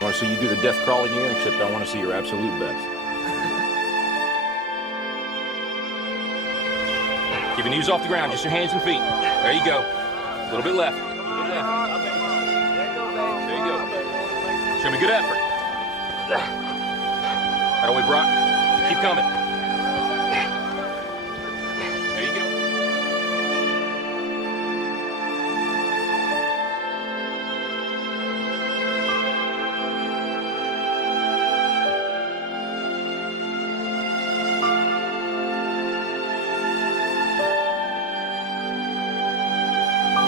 I want to see you do the death crawl again, except I want to see your absolute best. Keep your knees off the ground, just your hands and feet. There you go. A little bit left. A little bit left. There you go. Show me good effort. That way, Brock. Keep coming. There you go.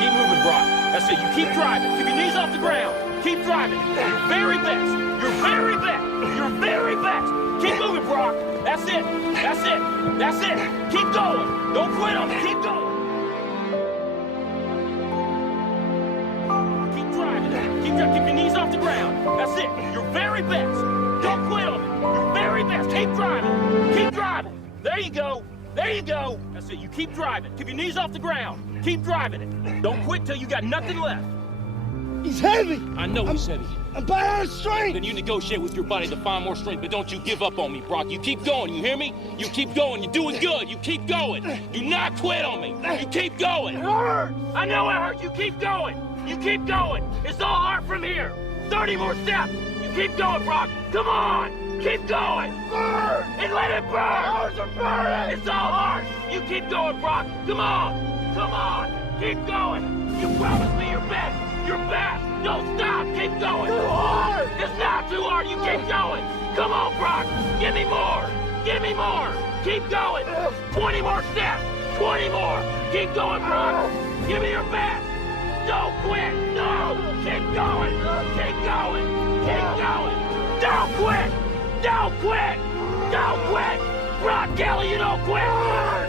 Keep moving, Brock. That's it. You keep driving. Keep your knees off the ground. Keep driving. Your very best. Your very best. Your very best. Keep moving, Brock. That's it. That's it. That's it. Keep going. Don't quit on me. Keep going. Keep driving. Keep driving. Keep your knees off the ground. That's it. Your very best. Don't quit on me. Your very best. Keep driving. Keep driving. There you go. There you go. That's it. You keep driving. Keep your knees off the ground. Keep driving it. Don't quit till you got nothing left. He's heavy. I know he's heavy. I'm bad out of strength. Then you negotiate with your body to find more strength, but don't you give up on me, Brock. You keep going, you hear me? You keep going. You're doing good. You keep going. Do not quit on me. You keep going. It hurts. I know it hurts. You keep going. You keep going. It's all hard from here. 30 more steps. You keep going, Brock. Come on. Keep going. Burn. And let it burn. Hours are burning. It's all hard. You keep going, Brock. Come on. Come on. Keep going. You promised me your best. Your best. Don't stop. Keep going. Too hard. It's not too hard. You keep going. Come on, Brock. Give me more. Give me more. Keep going. 20 more steps. 20 more. Keep going, Brock. Give me your best. Don't quit. No. Keep going. Keep going. Keep going. Don't quit. Don't quit. Don't quit. Brock Kelly, you don't quit.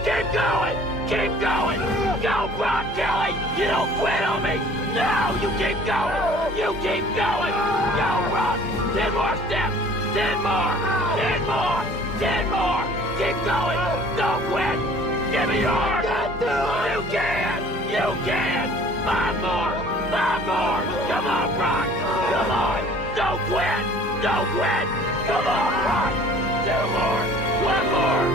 Keep going. Keep going. Go, Brock Kelly. You don't quit on me. No, you keep going. You keep going. Go, Brock. 10 more steps. 10 more. 10 more. 10 more. Keep going. Don't quit. Give me your heart. You can. You can. 5 more. 5 more. Come on, Brock. Come on. Don't quit. Don't quit. Come on, Brock. 2 more. 1 more.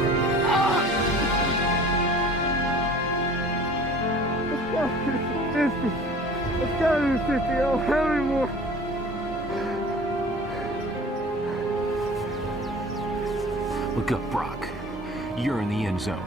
Let's go to 50. Oh, how many more? Look up, Brock. You're in the end zone.